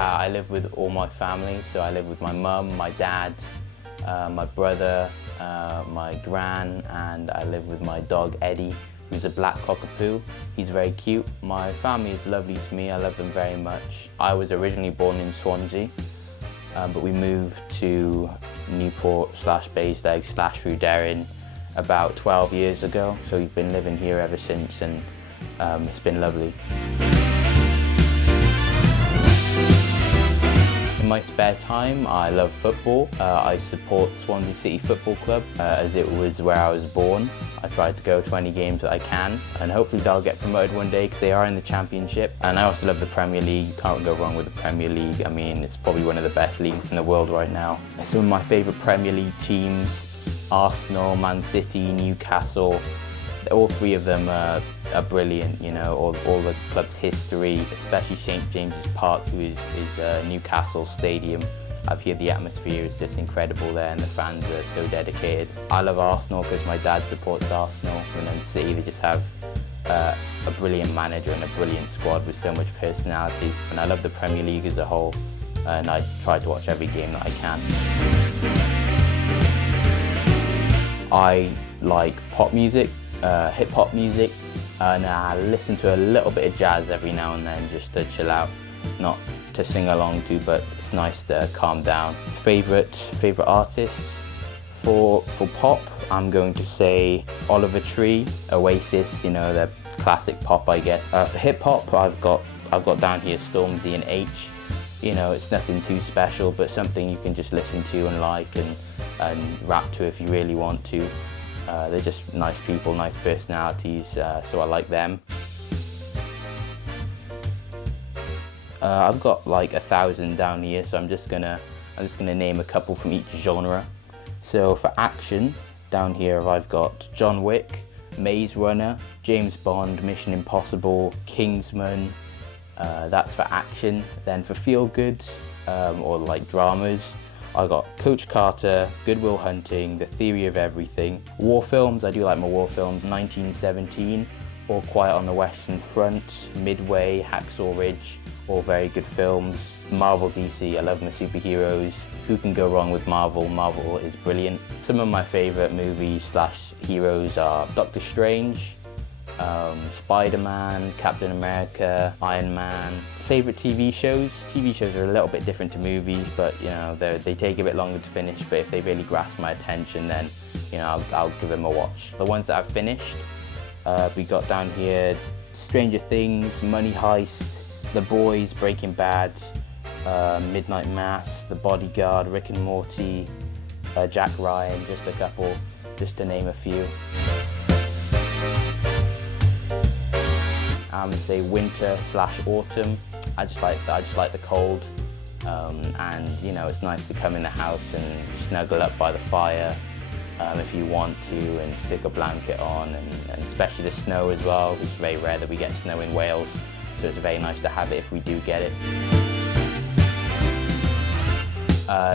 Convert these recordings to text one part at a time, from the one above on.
I live with all my family, so I live with my mum, my dad, my brother, my gran, and I live with my dog Eddie, who's a black cockapoo. He's very cute. My family is lovely to me, I love them very much. I was originally born in Swansea, but we moved to Newport / Basildeg / Rhudain about 12 years ago, so we've been living here ever since, and it's been lovely. In my spare time, I love football. I support Swansea City Football Club as it was where I was born. I try to go to any games that I can, and hopefully they'll get promoted one day because they are in the Championship. And I also love the Premier League. You can't go wrong with the Premier League. I mean, it's probably one of the best leagues in the world right now. Some of my favourite Premier League teams: Arsenal, Man City, Newcastle. All three of them are brilliant, you know, all the club's history, especially St James's Park, who is Newcastle Stadium. I've heard the atmosphere is just incredible there, and the fans are so dedicated. I love Arsenal because my dad supports Arsenal, and then City, they just have a brilliant manager and a brilliant squad with so much personality. And I love the Premier League as a whole, and I try to watch every game that I can. I like pop music, hip-hop music, and I listen to a little bit of jazz every now and then just to chill out, not to sing along to, but it's nice to calm down. Favorite artists for pop, I'm going to say Oliver Tree, Oasis, you know, they're classic pop, I guess. For hip-hop, I've got down here Stormzy and H. You know, it's nothing too special, but something you can just listen to and like and rap to if you really want to. They're just nice people, nice personalities, so I like them. I've got like 1,000 down here, so I'm just gonna name a couple from each genre. So for action, down here I've got John Wick, Maze Runner, James Bond, Mission Impossible, Kingsman. That's for action. Then for feel good or like dramas, I got Coach Carter, Good Will Hunting, The Theory of Everything. War films, I do like my war films, 1917, All Quiet on the Western Front, Midway, Hacksaw Ridge, all very good films. Marvel, DC, I love my superheroes. Who can go wrong with Marvel? Marvel is brilliant. Some of my favourite movies / heroes are Doctor Strange, Spider-Man, Captain America, Iron Man. Favourite TV shows? TV shows are a little bit different to movies, but you know, they take a bit longer to finish, but if they really grasp my attention, then you know, I'll give them a watch. The ones that I've finished, we got down here Stranger Things, Money Heist, The Boys, Breaking Bad, Midnight Mass, The Bodyguard, Rick and Morty, Jack Ryan, just a couple, just to name a few. Say winter / autumn. I just like the cold, and you know, it's nice to come in the house and snuggle up by the fire if you want to, and stick a blanket on, and especially the snow as well. It's very rare that we get snow in Wales, so it's very nice to have it if we do get it.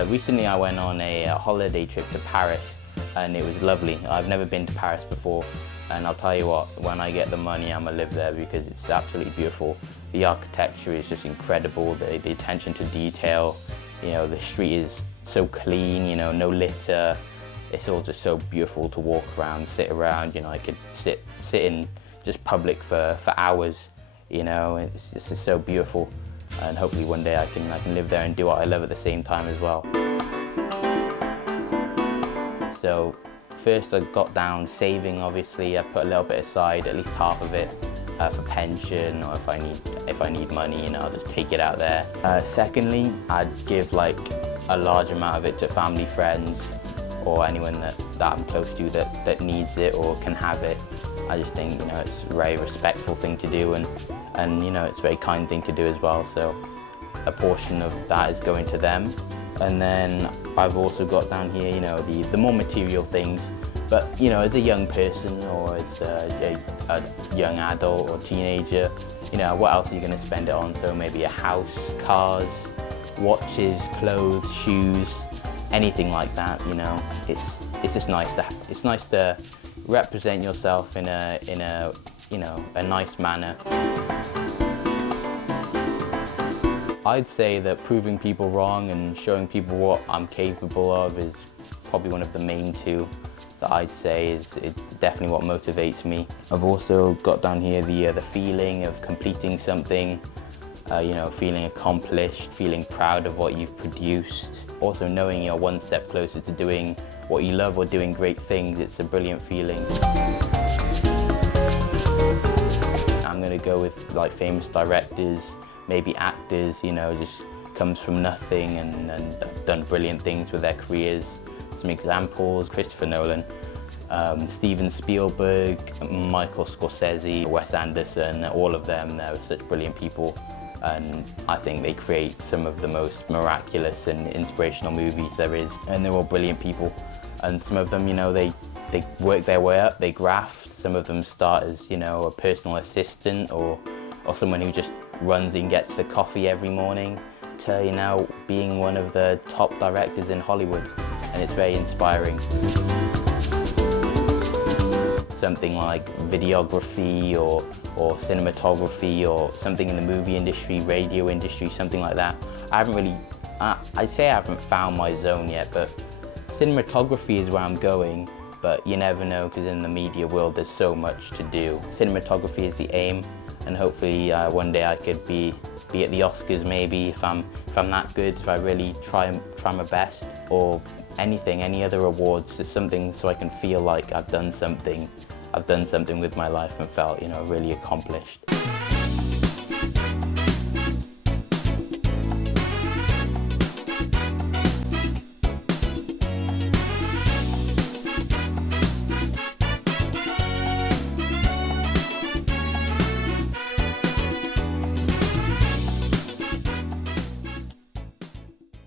Recently I went on a holiday trip to Paris, and it was lovely. I've never been to Paris before, and I'll tell you what, when I get the money, I'm gonna live there because it's absolutely beautiful. The architecture is just incredible, the attention to detail. You know, the street is so clean, you know, no litter. It's all just so beautiful to walk around, sit around. You know, I could sit in just public for hours. You know, it's just so beautiful, and hopefully one day I can live there and do what I love at the same time as well. So first I got down saving, obviously. I put a little bit aside, at least half of it, for pension, or if I need money, you know, I'll just take it out there. Secondly, I'd give like a large amount of it to family, friends, or anyone that I'm close to that needs it or can have it. I just think, you know, it's a very respectful thing to do, and you know, it's a very kind thing to do as well. So a portion of that is going to them. And then I've also got down here, you know, the more material things. But you know, as a young person, or as a young adult or teenager, you know, what else are you going to spend it on? So maybe a house, cars, watches, clothes, shoes, anything like that. You know, it's just nice to represent yourself in a you know, a nice manner. I'd say that proving people wrong and showing people what I'm capable of is probably one of the main two that I'd say is definitely what motivates me. I've also got down here the feeling of completing something, you know, feeling accomplished, feeling proud of what you've produced. Also knowing you're one step closer to doing what you love or doing great things, it's a brilliant feeling. I'm gonna go with like famous directors, maybe actors, you know, just comes from nothing and have done brilliant things with their careers. Some examples: Christopher Nolan, Steven Spielberg, Michael Scorsese, Wes Anderson, all of them, they're such brilliant people. And I think they create some of the most miraculous and inspirational movies there is. And they're all brilliant people. And some of them, you know, they work their way up, they graft. Some of them start as, you know, a personal assistant or someone who just runs and gets the coffee every morning to, you know, being one of the top directors in Hollywood. And it's very inspiring. Something like videography or cinematography or something in the movie industry, radio industry, something like that. I'd say I haven't found my zone yet, but cinematography is where I'm going, but you never know because in the media world there's so much to do. Cinematography is the aim, and hopefully one day I could be at the Oscars maybe if I'm that good, if I really try my best, or anything, any other awards, just something so I can feel like I've done something with my life and felt, you know, really accomplished.